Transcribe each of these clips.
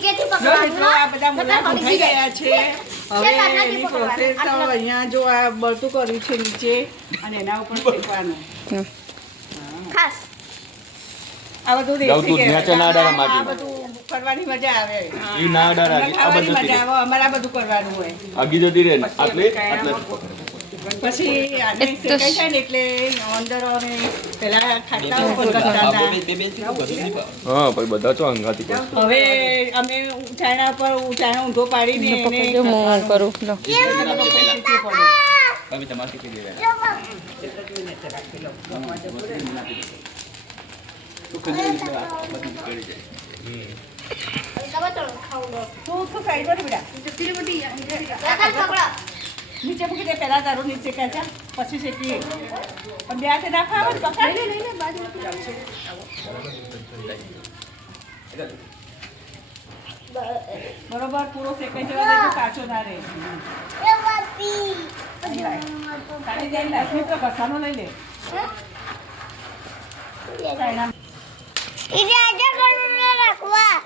નીચેથી પકડવાનું, આ બધા હા? મુલા બધા ગયા છે. હવે એની પ્રોસેસ તો અહીંયા જો આ બળતું કર્યું છે નીચે અને એના ઉપર શેકવાનું ખાસ. આ બધું દેશી તું ના ડરે આ કરવાની મજા આવે. ઈ ના ડરે, આ બધું મજા આવે. અમારે આ બધું કરવાનું હોય. આગી જતી રહે આટલે? આટલે? પછી આને શેકાઈ જાય ને એટલે અંદર અમે પેલા ખાટલા ઉપર કરતા હતા. હા પછી બધા ચો હંગાતી કરે. હવે અમે ઊંચાણા પર ઊંચાણા ઊંધો પાડીને એને હું કરું લો તમે ચલો, ખાવું લો. તું નીચે મૂકી દે પહેલા તારું નીચે ખેંચા પછી શેકીએ પણ બે હાથે ના ખાવ પકડ. બરોબર પૂરો શેકાઈ જવા દેજો કાચો ના રહે. તારી જઈને લાસમી તો ઘસાનો લઈ લે. રાખવા.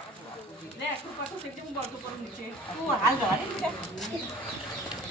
લે આટલું પાછું શેકજે, હું બળતું કરું નીચે. તું હાલ જવા દે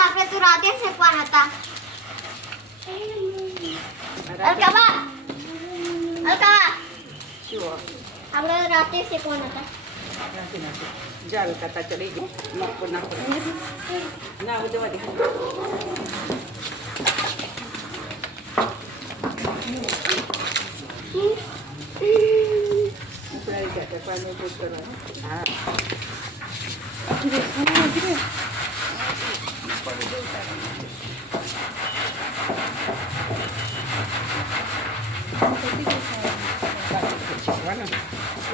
આપણે તો રાતે શેકવાના હતા. અલકાબા અલકાબા. આપણે રાતે શેકવાના હતા. જાલ કાતા ચડી ગઈ નાખો નાખો. ના હું Mau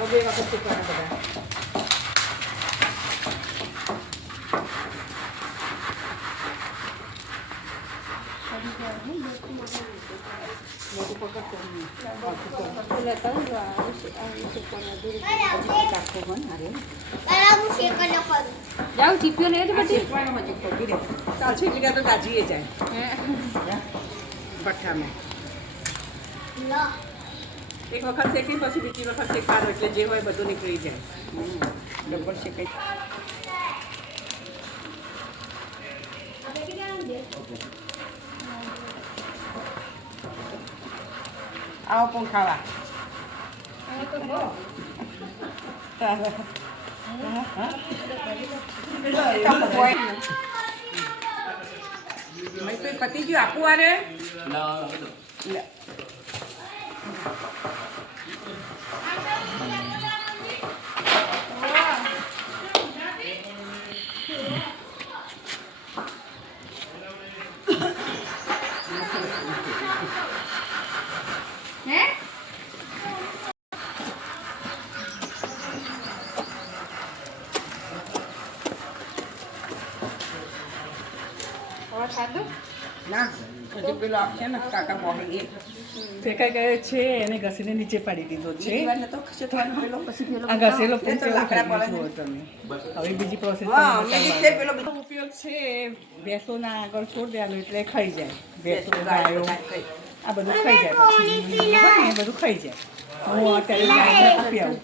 beli makan tukar apa dah? જાઉં ચીપ્યો નહીં આ શેકવાનો હજી ખોટી રે ચાલ શેકી ગયા તો તાજીએ જાય ભઠ્ઠામાં લો એક વખત શેકી પછી બીજી વખત શેકવાનું એટલે જે હોય બધું નીકળી જાય. ડબલ શેકાઈ આવો પણ ખાવા પતિ ગયું આપું આરે લે. ના હજી પેલો આપશે ને કાકા મોહી એ ફેંકાઈ ગયો છે એને ઘસીને નીચે પાડી દીધો છે. ઘસેલો હવે બીજી પ્રોસેસ ઉપયોગ છે ભેંસોના આગળ છોડ દેવાનું એટલે ખાઈ જાય. ભેંસો ગાયો. આ બધું ખાઈ જાય પછી. એ બધું ખાઈ જાય. હું અત્યારે આપી આવું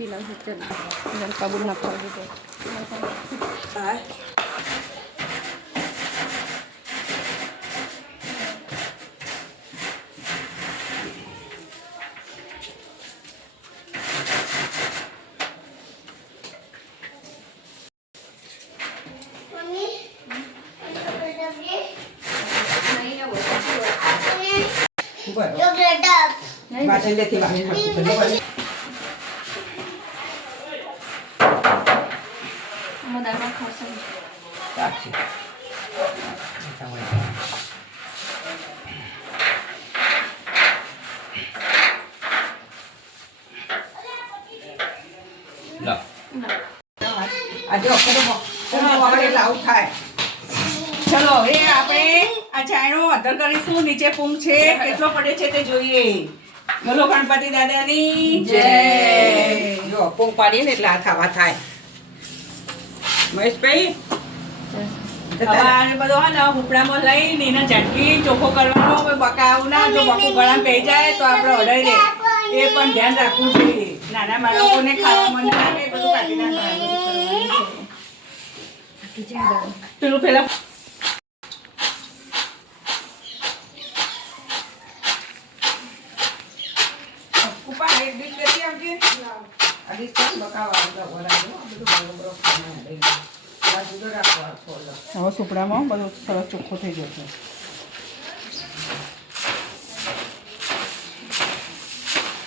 ઉભા રહો. ચોકલેટ વાસણેથી વાસણ ભલે. દાળમાં ખાશે સાચી. લા આજે અક્ષરો વગર એટલે આવું થાય ચલો હવે આપણે આ ચાયણો અધર કરીશું. નીચે પૂંગ છે. કેટલો પડે છે તે જોઈએ. બોલો ગણપતિ દાદાની. જય. જો પૂંગ પાડીએ ને એટલે આ ખાવા થાય. મહેશભાઈ? બધો હા ને હુપડામાં લઈને એને ઝટકી ચોખ્ખો કરવાનો બકાવું ના જો બકું ગળામાં પડી જાય તો આપણે ઓર્ડર દે. એ પણ ધ્યાન રાખવું જોઈએ. નાના બાળકોને ખાવામાં ના લાગે બધું કાઢી નાખવાનું પેલું પેલા ઉપા એક ડીશ લેતી આવજે આ ડીશ કેમ બકાવા બોલાવો આ બધું બરોબર ખાવાનું લઈ લો. આ જુદો રાખો આ ખોલો હવે સુપડામાં બધું સરસ ચોખ્ખો થઈ જશે.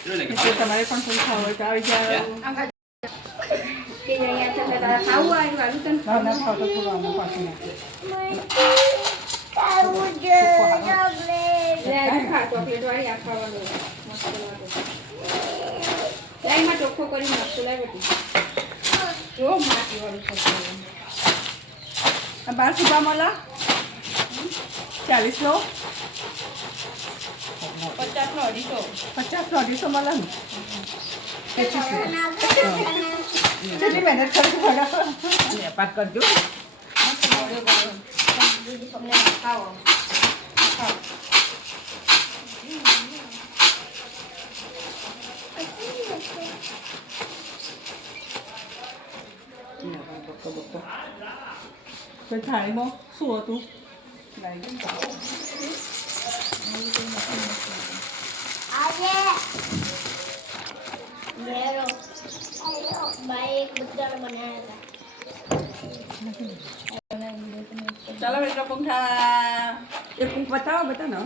એટલે તમારે પણ કોઈ ખાવું હોય તો આવી જાય ના ખાવ તો થોડું આમાં પાછું ચોખ્ખો કરી જો માટી વાળું બાર સુપા મળે ચાલીસ લો. પચાસ નો અઢીસો પચાસ નો અઢીસો મળે ને કેટલી મહેનત વેપાર કરજો. ખાવો બક્કો તો થાળીમાં શું હતું લાવી દઉં. આજે મેરો બાઈ એક બધાને બનાવ્યા હતા ચાલો મિત્રો પંખા એ પંખ બતાવો બતાવો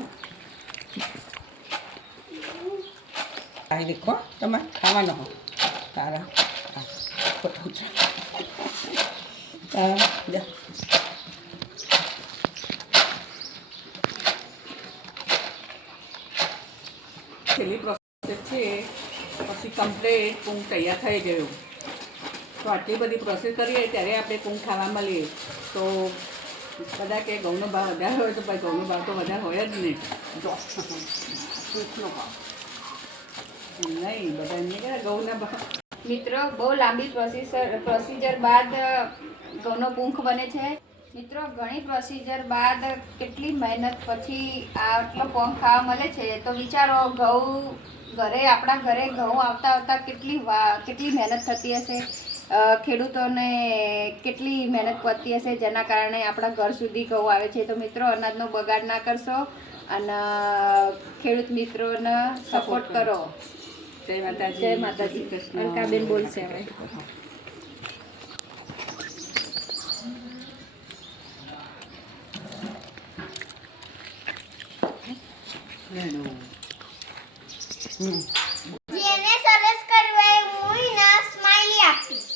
આ દેખો તમે ખાવાનો હો તારા હા, ખોટું છે. તારા જા. છેલ્લી પ્રોસેસ છે પછી કમ્પ્લેટ તૈયાર થઈ ગયું. તો આટલી બધી પ્રોસેસ કરીએ ત્યારે આપણે પૂંગ ખાવા મળીએ. તો કદાચ કે ઘઉંનો ભાવ વધારે હોય તો ભાઈ ઘઉંનો ભાવ તો વધારે હોય જ નહીં. ભાવ નહીં બધા નહીં ઘઉંના ભાવ. મિત્રો, બહુ લાંબી પ્રોસીજર પ્રોસીજર બાદ ઘઉંનો પૂંખ બને છે. મિત્રો ઘણી પ્રોસીજર બાદ કેટલી મહેનત પછી આટલો પોંખ ખાવા મળે છે? તો વિચારો ઘઉં ઘરે આપણા ઘરે ઘઉં આવતા આવતા કેટલી વા કેટલી મહેનત થતી હશે? ખેડૂતોને કેટલી મહેનત પડતી હશે? જેના કારણે આપણા ઘર સુધી ઘઉં આવે છે? તો મિત્રો અનાજનો બગાડ ના કરશો અને ખેડૂત મિત્રોને સપોર્ટ કરો. જય માતાજી. જય માતાજી. કૃષ્ણ. બોલશે હવે. જેને સરસ કરવું હોય હું ના સ્માઈલી આપીશ.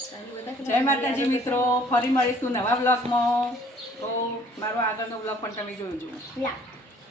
જય માતાજી મિત્રો ફરી મળીશું નવા બ્લોગમાં તો મારો આગળનો બ્લોગ પણ તમે જોજો.